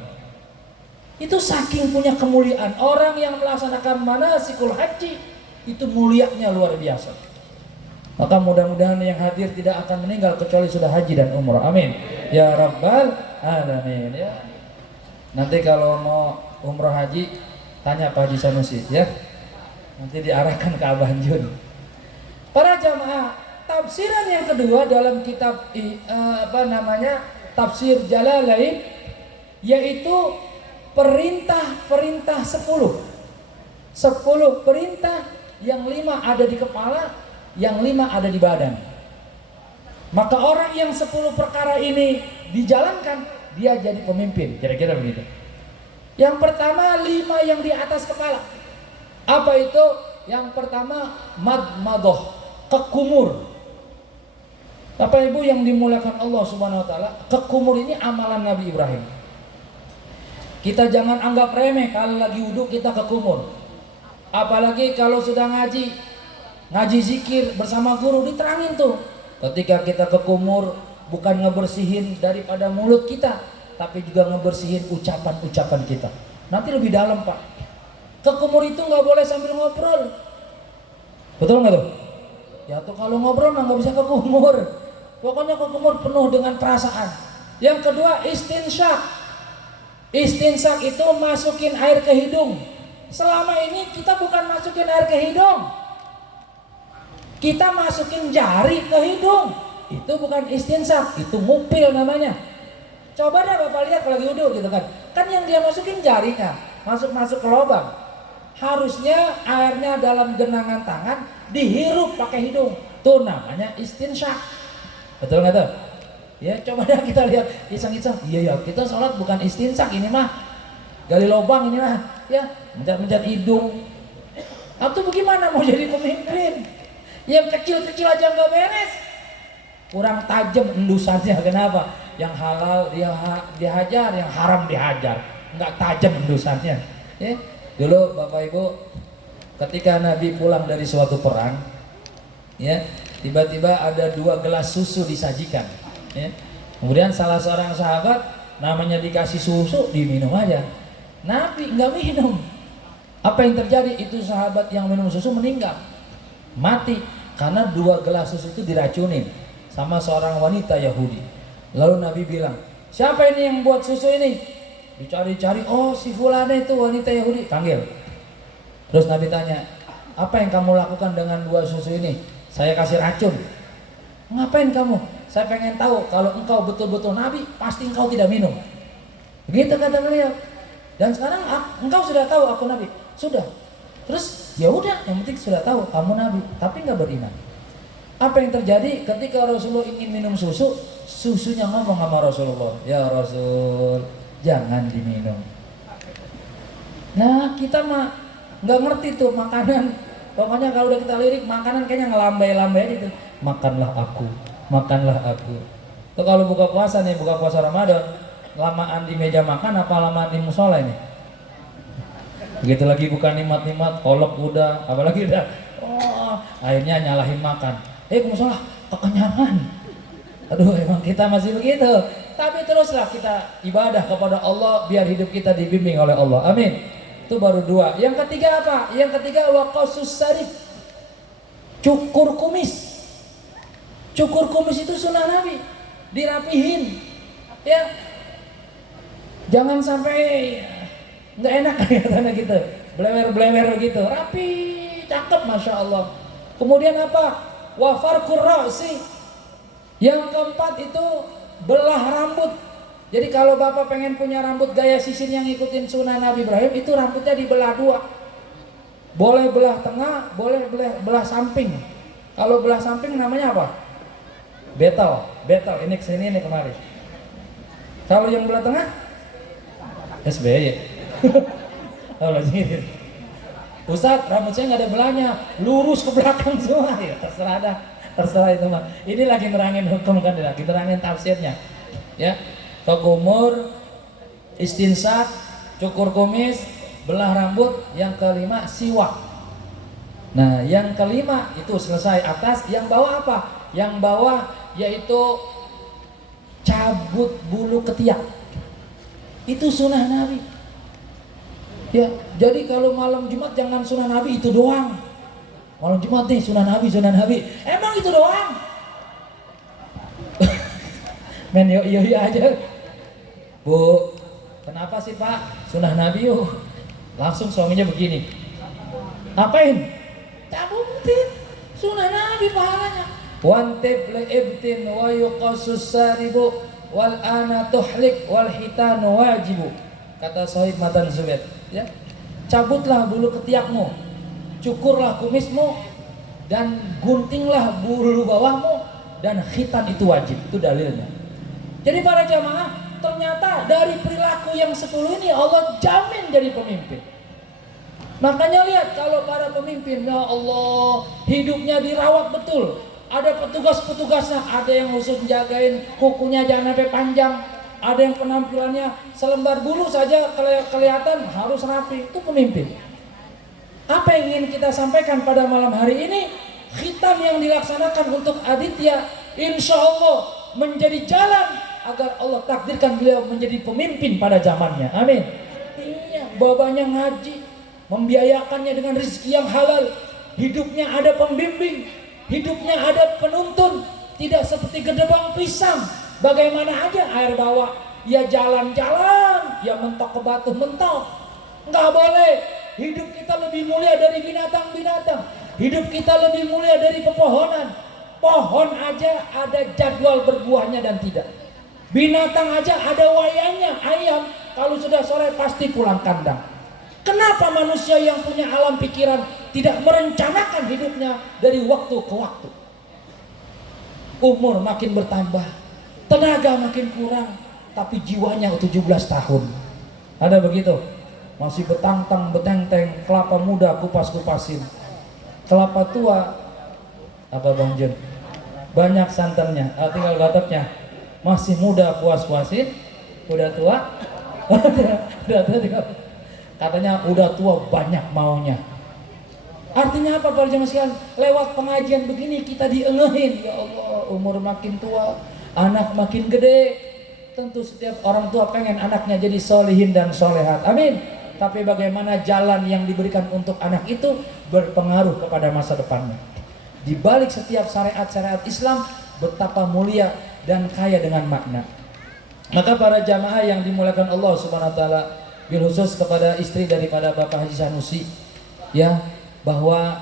Itu saking punya kemuliaan orang yang melaksanakan manasikul haji, itu mulianya luar biasa. Maka mudah-mudahan yang hadir tidak akan meninggal kecuali sudah haji dan umrah. Amin ya rabbal alamin ya. Nanti kalau mau umroh haji, tanya Pak Haji Sanusi ya. Nanti diarahkan ke Abah Jun. Para jamaah, tafsiran yang kedua dalam kitab tafsir Jalalain, yaitu perintah-perintah 10 perintah, yang 5 ada di kepala, yang 5 ada di badan. Maka orang yang 10 perkara ini dijalankan, dia jadi pemimpin, kira-kira begitu. Yang pertama 5 yang di atas kepala. Apa itu? Yang pertama madmadoh, kekumur. Bapak Ibu yang dimuliakan Allah Subhanahu wa taala, kekumur ini amalan Nabi Ibrahim. Kita jangan anggap remeh kalau lagi wudhu kita kekumur. Apalagi kalau sudah ngaji zikir bersama guru, diterangin tuh. Ketika kita kekumur, bukan ngebersihin daripada mulut kita, tapi juga ngebersihin ucapan-ucapan kita. Nanti lebih dalam Pak. Kekumur itu nggak boleh sambil ngobrol. Betul nggak tuh? Ya tuh kalau ngobrol mah nggak bisa kekumur. Pokoknya kekumur penuh dengan perasaan. Yang kedua istinsyak. Istinsyak itu masukin air ke hidung. Selama ini kita bukan masukin air ke hidung, kita masukin jari ke hidung. Itu bukan istinsak, itu ngupil namanya. Coba deh Bapak lihat kalau lagi wudhu gitu kan. Kan yang dia masukin jarinya, masuk ke lubang. Harusnya airnya dalam genangan tangan dihirup pakai hidung. Tuh namanya istinsak. Betul nggak tuh? Ya coba deh kita lihat iseng-iseng. Iya kita sholat bukan istinsak ini mah, gali lubang ini mah, ya mencet-mencet hidung. Atau bagaimana mau jadi pemimpin? Yang kecil-kecil aja nggak beres, kurang tajam endusannya. Kenapa? Yang halal dia dihajar, yang haram dihajar, nggak tajam endusannya. Ya. Dulu Bapak Ibu, ketika Nabi pulang dari suatu perang, ya tiba-tiba ada 2 gelas susu disajikan. Ya. Kemudian salah seorang sahabat namanya dikasih susu, diminum aja. Nabi nggak minum. Apa yang terjadi? Itu sahabat yang minum susu meninggal, mati karena 2 gelas susu itu diracunin sama seorang wanita Yahudi. Lalu Nabi bilang, siapa ini yang buat susu ini? Dicari-cari, oh si fulana itu wanita Yahudi, panggil. Terus Nabi tanya, apa yang kamu lakukan dengan 2 susu ini? Saya kasih racun. Ngapain kamu? Saya pengen tahu kalau engkau betul-betul Nabi, pasti engkau tidak minum. Begitu kata beliau. Dan sekarang engkau sudah tahu aku Nabi. Sudah. Terus ya udah, yang penting sudah tahu kamu Nabi, tapi nggak beriman. Apa yang terjadi ketika Rasulullah ingin minum susu? Susunya ngomong sama Rasulullah, ya Rasul, jangan diminum. Nah kita mah nggak ngerti tuh makanan. Pokoknya kalau udah kita lirik makanan kayaknya ngelambai-lambai gitu. Makanlah aku, makanlah aku. Tuh kalau buka puasa nih, buka puasa Ramadan, lamaan di meja makan apa lamaan di musola ini? Begitu lagi bukan nikmat-nikmat, kolok udah, apalagi udah, akhirnya nyalahin makan. Musola, kekenyangan. Aduh, emang kita masih begitu. Tapi teruslah kita ibadah kepada Allah biar hidup kita dibimbing oleh Allah. Amin. Itu baru 2. Yang ketiga apa? Yang ketiga waqasus sarif. Cukur kumis. Cukur kumis itu sunnah Nabi. Dirapihin. Ya. Jangan sampai nggak enak katanya gitu, blewer gitu, rapi, cakep, masya Allah. Kemudian apa? Wafarkur ra'si. Yang keempat itu belah rambut. Jadi kalau Bapak pengen punya rambut gaya sisir yang ngikutin sunnah Nabi Ibrahim, itu rambutnya dibelah 2. Boleh belah tengah, boleh belah samping. Kalau belah samping namanya apa? Betel. Ini kesini, ini kemari. Kalau yang belah tengah SBY. Ustadz, rambut saya nggak ada belahnya, lurus ke belakang semua. Ya terserah itu mah. Ini lagi nerangin hukum kan, lagi nerangin tafsirnya. Ya, kekumur, istinsak, cukur kumis, belah rambut. Yang kelima siwak. Nah, yang kelima itu selesai atas. Yang bawah apa? Yang bawah yaitu cabut bulu ketiak. Itu sunnah Nabi. Ya, jadi kalau malam Jumat jangan sunnah Nabi itu doang. Malam Jumat nih sunnah Nabi. Emang itu doang? Men yo aja. Bu, kenapa sih Pak Sunnah Nabi yuk. Langsung suaminya begini. Apain? Cabutin. Sunnah Nabi pahalanya. Wantib li ibtin wa yuqasus saribu wal ana tuhlik wal hitanu wajibu. Kata Sahib Matan Zubair, ya. Cabutlah bulu ketiakmu, cukurlah kumismu, dan guntinglah bulu bawahmu, dan khitan itu wajib. Itu dalilnya. Jadi para jamaah, ternyata dari perilaku yang 10 ini Allah jamin jadi pemimpin. Makanya lihat kalau para pemimpin, ya Allah, hidupnya dirawat betul. Ada petugas-petugasnya, ada yang khusus jagain kukunya jangan sampai panjang, ada yang penampilannya selembar bulu saja kelihatan harus rapi. Itu pemimpin. Apa yang ingin kita sampaikan pada malam hari ini? Khitam yang dilaksanakan untuk Aditya insya Allah menjadi jalan agar Allah takdirkan beliau menjadi pemimpin pada zamannya. Amin. Iya, babanya ngaji, membiayakannya dengan rezeki yang halal, hidupnya ada pembimbing, hidupnya ada penuntun, tidak seperti gedebang pisang. Bagaimana aja air bawa, ya jalan-jalan, ya mentok ke batu mentok. Nggak boleh. Hidup kita lebih mulia dari binatang-binatang. Hidup kita lebih mulia dari pepohonan. Pohon aja ada jadwal berbuahnya dan tidak. Binatang aja ada wayangnya. Ayam kalau sudah sore pasti pulang kandang. Kenapa manusia yang punya alam pikiran tidak merencanakan hidupnya dari waktu ke waktu? Umur makin bertambah, tenaga makin kurang, tapi jiwanya 17 tahun. Ada begitu? Masih betantang, betenteng, kelapa muda kupas-kupasin. Kelapa tua, apa Bang Jun? Banyak santannya, tinggal batoknya. Masih muda puas-puasin, udah tua, udah tua tinggal. Katanya udah tua banyak maunya. Artinya apa para jemaah sekalian? Lewat pengajian begini kita diengehin. Ya Allah, umur makin tua, anak makin gede. Tentu setiap orang tua pengen anaknya jadi solihin dan solehat. Amin. Tapi bagaimana jalan yang diberikan untuk anak itu berpengaruh kepada masa depannya. Di balik setiap syariat-syariat Islam betapa mulia dan kaya dengan makna. Maka para jamaah yang dimuliakan Allah Subhanahu wa taala, bil khusus kepada istri daripada Bapak Haji Sanusi, ya, bahwa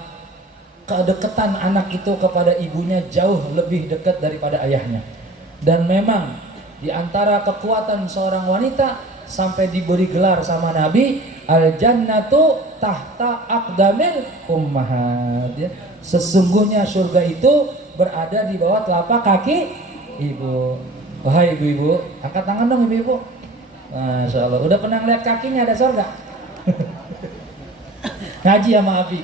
kedekatan anak itu kepada ibunya jauh lebih dekat daripada ayahnya. Dan memang di antara kekuatan seorang wanita sampai diberi gelar sama Nabi, al jannatu tahta aqdamil ummahat, ya. Sesungguhnya surga itu berada di bawah telapak kaki ibu. Wahai ibu-ibu, angkat tangan dong ibu-ibu. Masya Allah, udah pernah lihat kakinya ada surga? Ngaji sama Abi,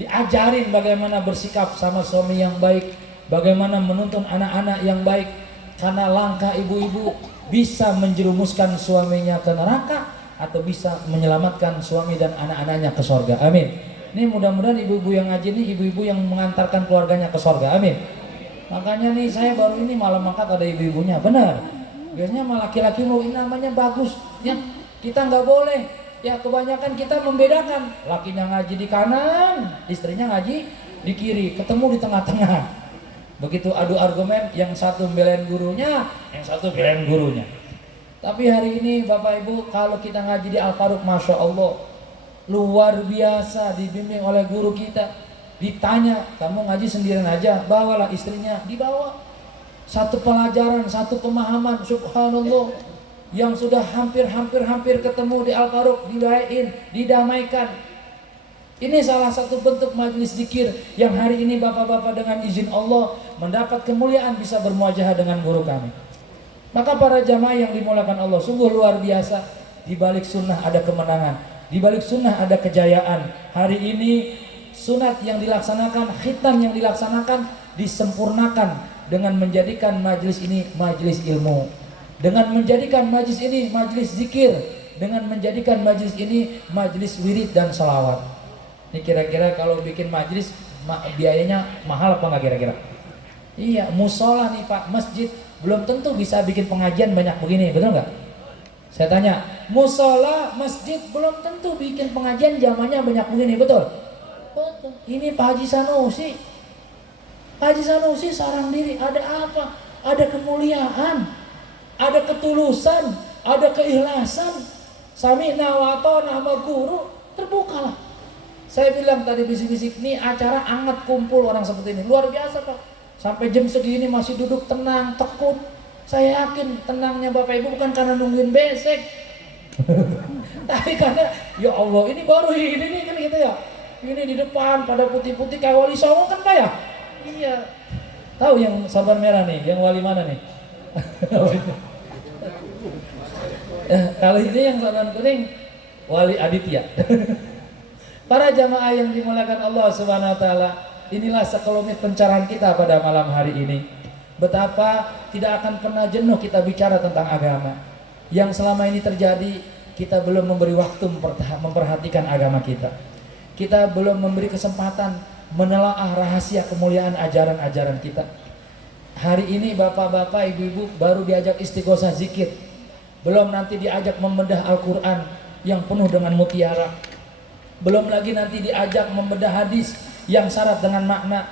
diajarin bagaimana bersikap sama suami yang baik, bagaimana menuntun anak-anak yang baik. Karena langkah ibu-ibu bisa menjerumuskan suaminya ke neraka atau bisa menyelamatkan suami dan anak-anaknya ke surga. Amin. Ini mudah-mudahan ibu-ibu yang ngaji ini ibu-ibu yang mengantarkan keluarganya ke surga. Amin. Makanya nih saya baru ini malam angkat ada ibu-ibunya. Benar. Biasanya malah laki-laki mau ini namanya bagus. Ya, kita nggak boleh. Ya kebanyakan kita membedakan. Lakinya ngaji di kanan, istrinya ngaji di kiri, ketemu di tengah-tengah. Begitu adu argumen, yang satu belain gurunya, yang satu belain gurunya. Tapi hari ini Bapak Ibu, kalau kita ngaji di Al-Faruq, Masya Allah, luar biasa dibimbing oleh guru kita. Ditanya, kamu ngaji sendirian aja, bawalah istrinya, dibawa. Satu pelajaran, satu pemahaman, subhanallah, yang sudah hampir ketemu di Al-Faruq, dibayain, didamaikan. Ini salah satu bentuk majelis zikir yang hari ini bapak-bapak dengan izin Allah mendapat kemuliaan bisa bermuajahah dengan guru kami. Maka para jamaah yang dimuliakan Allah, sungguh luar biasa. Di balik sunnah ada kemenangan, di balik sunnah ada kejayaan. Hari ini sunat yang dilaksanakan, khitam yang dilaksanakan disempurnakan dengan menjadikan majelis ini majelis ilmu, dengan menjadikan majelis ini majelis zikir, dengan menjadikan majelis ini majelis wirid dan salawat. Ini kira-kira kalau bikin majelis biayanya mahal apa nggak kira-kira? Iya, musola nih Pak, masjid belum tentu bisa bikin pengajian banyak begini, betul nggak? Saya tanya, musola, masjid belum tentu bikin pengajian zamannya banyak begini, betul? Betul. Ini Pak Haji Sanusi. Pak Haji Sanusi seorang diri, ada apa? Ada kemuliaan, ada ketulusan, ada keikhlasan. Sami'na wa ata'na sama guru, terbukalah. Saya bilang tadi bisik-bisik, nih acara anget kumpul orang seperti ini, luar biasa Pak. Sampai jam segini masih duduk tenang, tekun. Saya yakin tenangnya Bapak Ibu bukan karena nungguin besek, tapi karena ya Allah ini baru ini nih kan gitu ya. Ini di depan pada putih-putih kayak wali songo kan Pak ya? Iya. Tahu yang sorban merah nih, yang wali mana nih? Kalau ini yang sorban kuning, wali Aditya. Para jamaah yang dimuliakan Allah Subhanahu wa taala, inilah sekelumit pencerahan kita pada malam hari ini. Betapa tidak akan pernah jenuh kita bicara tentang agama. Yang selama ini terjadi, kita belum memberi waktu memperhatikan agama kita. Kita belum memberi kesempatan menelaah rahasia kemuliaan ajaran-ajaran kita. Hari ini bapak-bapak, ibu-ibu baru diajak istighosah zikir. Belum nanti diajak membedah Al-Quran yang penuh dengan mutiara. Belum lagi nanti diajak membedah hadis yang syarat dengan makna.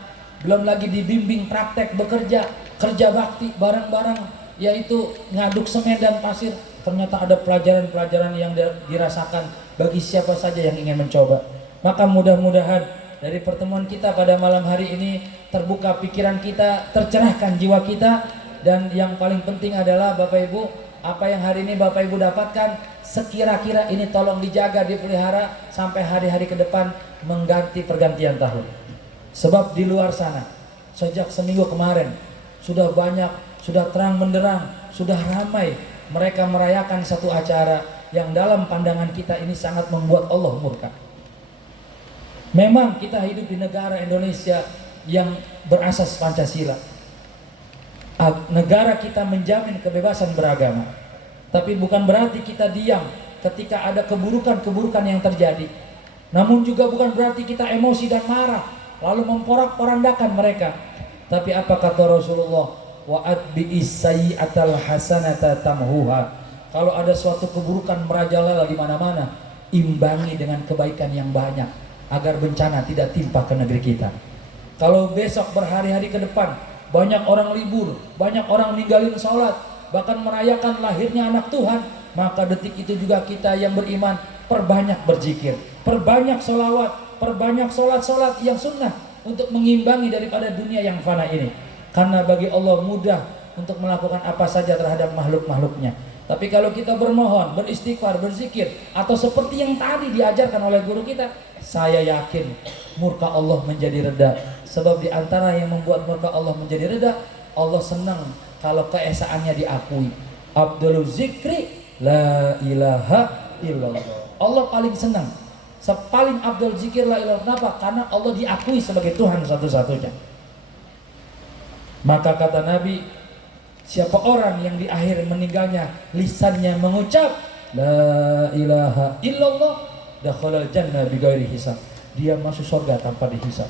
Belum lagi dibimbing praktek bekerja, kerja bakti bareng-bareng, yaitu ngaduk semen dan pasir. Ternyata ada pelajaran-pelajaran yang dirasakan bagi siapa saja yang ingin mencoba. Maka mudah-mudahan dari pertemuan kita pada malam hari ini terbuka pikiran kita, tercerahkan jiwa kita, dan yang paling penting adalah Bapak Ibu, apa yang hari ini Bapak Ibu dapatkan sekira-kira ini tolong dijaga, dipelihara sampai hari-hari ke depan mengganti pergantian tahun. Sebab di luar sana sejak seminggu kemarin sudah banyak, sudah terang benderang, sudah ramai mereka merayakan satu acara yang dalam pandangan kita ini sangat membuat Allah murka. Memang kita hidup di negara Indonesia yang berasas Pancasila. Negara kita menjamin kebebasan beragama. Tapi bukan berarti kita diam ketika ada keburukan-keburukan yang terjadi. Namun juga bukan berarti kita emosi dan marah lalu memporak-porandakan mereka. Tapi apa kata Rasulullah? Wa'ad bi'is sayyi'atal hasanata tamhuha. Kalau ada suatu keburukan merajalela di mana-mana, imbangi dengan kebaikan yang banyak agar bencana tidak timpa ke negeri kita. Kalau besok berhari-hari ke depan banyak orang libur, banyak orang ninggalin sholat, bahkan merayakan lahirnya anak Tuhan, maka detik itu juga kita yang beriman perbanyak berzikir, perbanyak sholawat, perbanyak sholat-sholat yang sunnah untuk mengimbangi daripada dunia yang fana ini. Karena bagi Allah mudah untuk melakukan apa saja terhadap makhluk-makhluknya. Tapi kalau kita bermohon, beristighfar, berzikir, atau seperti yang tadi diajarkan oleh guru kita, saya yakin murka Allah menjadi reda. Sebab di antara yang membuat murka Allah menjadi reda, Allah senang kalau keesaannya diakui. Abdul zikri la ilaha illallah. Allah paling senang. Sepaling abdul zikir la ilaha. Kenapa? Karena Allah diakui sebagai Tuhan satu-satunya. Maka kata Nabi, siapa orang yang di akhir meninggalnya lisannya mengucap la ilaha illallah dakhalal jannah bighairi hisab, dia masuk surga tanpa dihisab.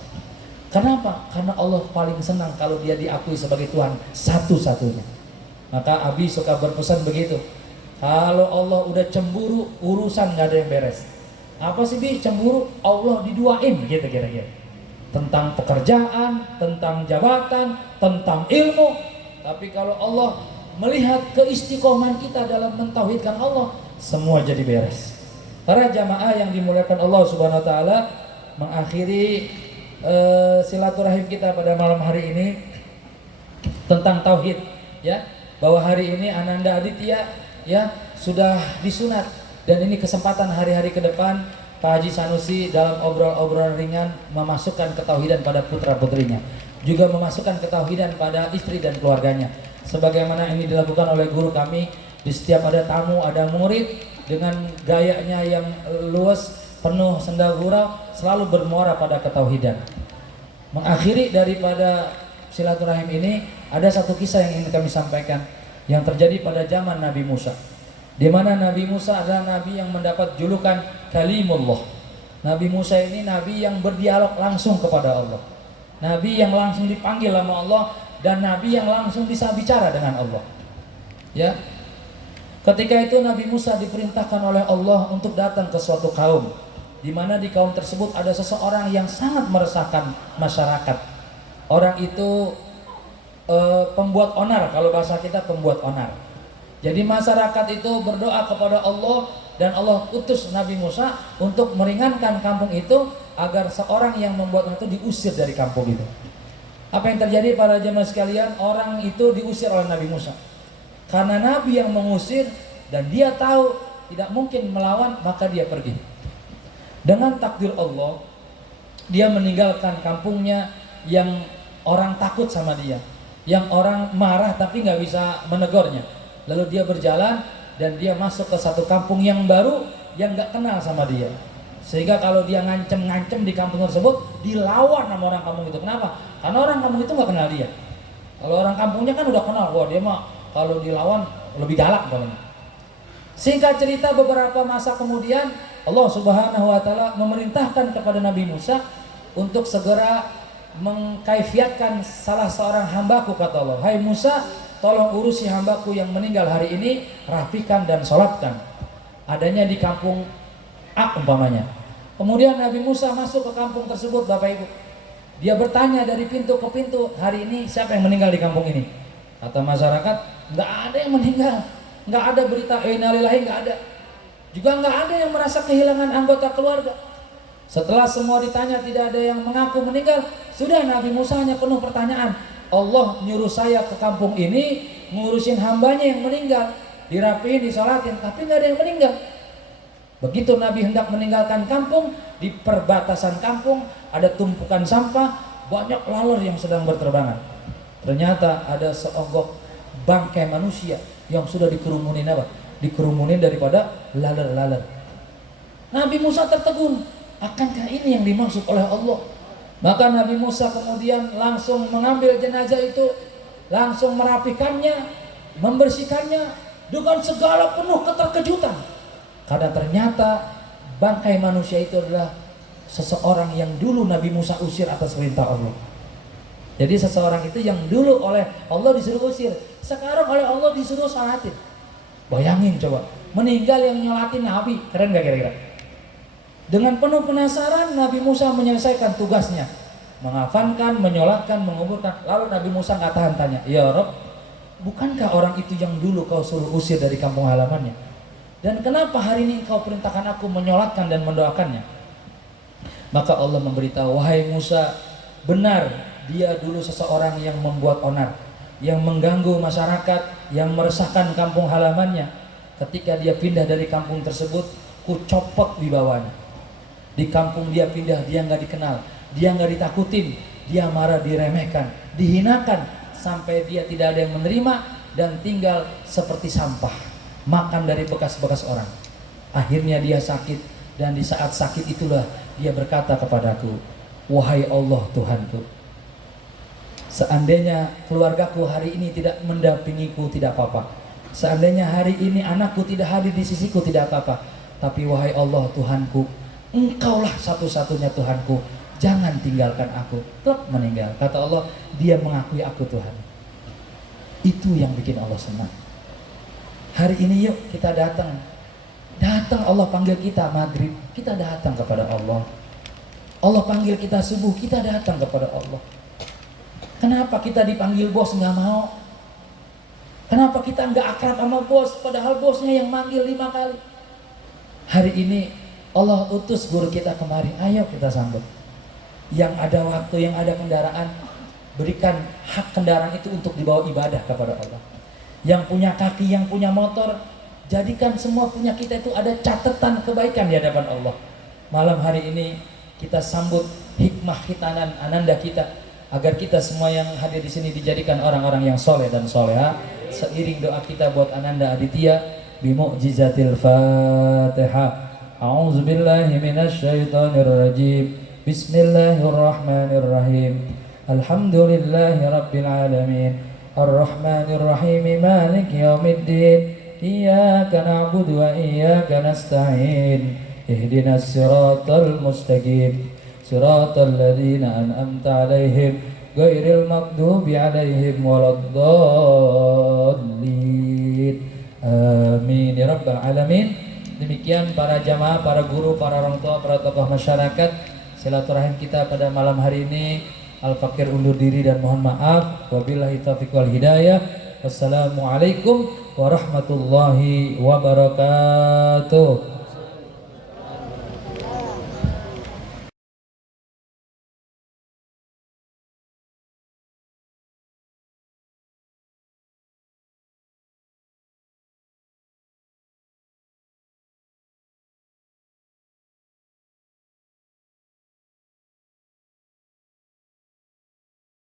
Kenapa? Karena Allah paling senang kalau dia diakui sebagai Tuhan satu-satunya. Maka Abi suka berpesan begitu, kalau Allah udah cemburu urusan gak ada yang beres. Apa sih Bi cemburu? Allah diduain gitu kira-kira. Tentang pekerjaan, tentang jabatan, tentang ilmu. Tapi kalau Allah melihat keistiqomahan kita dalam mentauhidkan Allah, semua jadi beres. Para jamaah yang dimuliakan Allah Subhanahu wa taala, mengakhiri silaturahim kita pada malam hari ini tentang tauhid, ya. Bahwa hari ini Ananda Aditya ya sudah disunat, dan ini kesempatan hari-hari ke depan Pak Haji Sanusi dalam obrol-obrolan ringan memasukkan ketauhidan pada putra-putrinya, juga memasukkan ketauhidan pada istri dan keluarganya. Sebagaimana ini dilakukan oleh guru kami, di setiap ada tamu, ada murid, dengan gayanya yang luas, penuh senda gurau, selalu bermuara pada ketauhidan. Mengakhiri daripada silaturahim ini, ada satu kisah yang ingin kami sampaikan yang terjadi pada zaman Nabi Musa, di mana Nabi Musa adalah nabi yang mendapat julukan Kalimullah. Nabi Musa ini nabi yang berdialog langsung kepada Allah, nabi yang langsung dipanggil sama Allah, dan nabi yang langsung bisa bicara dengan Allah. Ya, ketika itu Nabi Musa diperintahkan oleh Allah untuk datang ke suatu kaum, di mana di kaum tersebut ada seseorang yang sangat meresahkan masyarakat. Orang itu pembuat onar, kalau bahasa kita pembuat onar. Jadi masyarakat itu berdoa kepada Allah dan Allah utus Nabi Musa untuk meringankan kampung itu agar seorang yang membuat itu diusir dari kampung itu. Apa yang terjadi para jemaah sekalian? Orang itu diusir oleh Nabi Musa. Karena Nabi yang mengusir dan dia tahu tidak mungkin melawan, maka dia pergi. Dengan takdir Allah, dia meninggalkan kampungnya yang orang takut sama dia, yang orang marah tapi nggak bisa menegurnya. Lalu dia berjalan dan dia masuk ke satu kampung yang baru yang nggak kenal sama dia. Sehingga kalau dia ngancem-ngancem di kampung tersebut, dilawan sama orang kampung itu. Kenapa? Karena orang kampung itu nggak kenal dia. Kalau orang kampungnya kan udah kenal, wah dia mah kalau dilawan lebih galak paling. Singkat cerita, beberapa masa kemudian Allah Subhanahu wa taala memerintahkan kepada Nabi Musa untuk segera mengkaifiatkan salah seorang hambaku, kata Allah. Hai Musa, tolong urusi hambaku yang meninggal hari ini, rapikan dan sholatkan. Adanya di kampung A umpamanya. Kemudian Nabi Musa masuk ke kampung tersebut, Bapak Ibu. Dia bertanya dari pintu ke pintu, hari ini siapa yang meninggal di kampung ini? Kata masyarakat, nggak ada yang meninggal. Nggak ada berita innalillahi, nggak ada. Juga nggak ada yang merasa kehilangan anggota keluarga. Setelah semua ditanya tidak ada yang mengaku meninggal, sudah Nabi Musa hanya penuh pertanyaan. Allah nyuruh saya ke kampung ini ngurusin hambanya yang meninggal, dirapiin, disolatin, tapi nggak ada yang meninggal. Begitu Nabi hendak meninggalkan kampung, di perbatasan kampung ada tumpukan sampah, banyak laler yang sedang berterbangan. Ternyata ada seonggok bangkai manusia yang sudah dikerumunin apa? Dikerumunin daripada laler-laler. Nabi Musa tertegun, akankah ini yang dimaksud oleh Allah? Maka Nabi Musa kemudian langsung mengambil jenazah itu, langsung merapikannya, membersihkannya dengan segala penuh keterkejutan. Karena ternyata bangkai manusia itu adalah seseorang yang dulu Nabi Musa usir atas perintah Allah. Jadi seseorang itu yang dulu oleh Allah disuruh usir, sekarang oleh Allah disuruh sholatin. Bayangin coba, meninggal yang nyolatin Nabi, keren gak kira-kira? Dengan penuh penasaran Nabi Musa menyelesaikan tugasnya, mengafankan, menyolatkan, menguburkan. Lalu Nabi Musa nggak tahan tanya, ya Rob, bukankah orang itu yang dulu kau suruh usir dari kampung halamannya? Dan kenapa hari ini kau perintahkan aku menyolatkan dan mendoakannya? Maka Allah memberitahu, wahai Musa, benar dia dulu seseorang yang membuat onar, yang mengganggu masyarakat, yang meresahkan kampung halamannya. Ketika dia pindah dari kampung tersebut, ku copot di bawahnya. Di kampung dia pindah, dia nggak dikenal, dia nggak ditakutin, dia marah, diremehkan, dihinakan, sampai dia tidak ada yang menerima dan tinggal seperti sampah, makan dari bekas-bekas orang. Akhirnya dia sakit, dan di saat sakit itulah dia berkata kepadaku, wahai Allah Tuhanku, seandainya keluargaku hari ini tidak mendampingiku, tidak apa-apa. Seandainya hari ini anakku tidak hadir di sisiku, tidak apa-apa. Tapi wahai Allah Tuhanku, Engkaulah satu-satunya Tuhanku, jangan tinggalkan aku. Tetap meninggal. Kata Allah, dia mengakui aku Tuhan. Itu yang bikin Allah senang. Hari ini yuk kita datang. Datang, Allah panggil kita maghrib, kita datang kepada Allah. Allah panggil kita subuh, kita datang kepada Allah. Kenapa kita dipanggil bos nggak mau? Kenapa kita nggak akrab sama bos, padahal bosnya yang manggil 5 kali? Hari ini Allah utus guru kita kemari, ayo kita sambut. Yang ada waktu, yang ada kendaraan, berikan hak kendaraan itu untuk dibawa ibadah kepada Allah. Yang punya kaki, yang punya motor, jadikan semua punya kita itu ada catatan kebaikan di hadapan Allah. Malam hari ini kita sambut hikmah khitanan ananda kita, agar kita semua yang hadir di sini dijadikan orang-orang yang soleh dan soleha. Seiring doa kita buat Ananda Aditya, bimu'jizatil Fatihah. A'udzu billahi minasyaitonir rajim. Bismillahirrahmanirrahim. Alhamdulillahi rabbil alamin. Arrahmanir rahim. Maliki yaumiddin. Iyyaka na'budu wa iyyaka nasta'in. Ihdinas siratal mustaqim. Siratal ladzina an'amta 'alaihim ghairil maghdubi 'alaihim waladdallin. Amin ya rabbal alamin. Demikian para jamaah, para guru, para orang tua, para tokoh masyarakat, silaturahim kita pada malam hari ini. Al-Fakir undur diri dan mohon maaf. Wabillahi taufiq wal hidayah. Wassalamualaikum warahmatullahi wabarakatuh.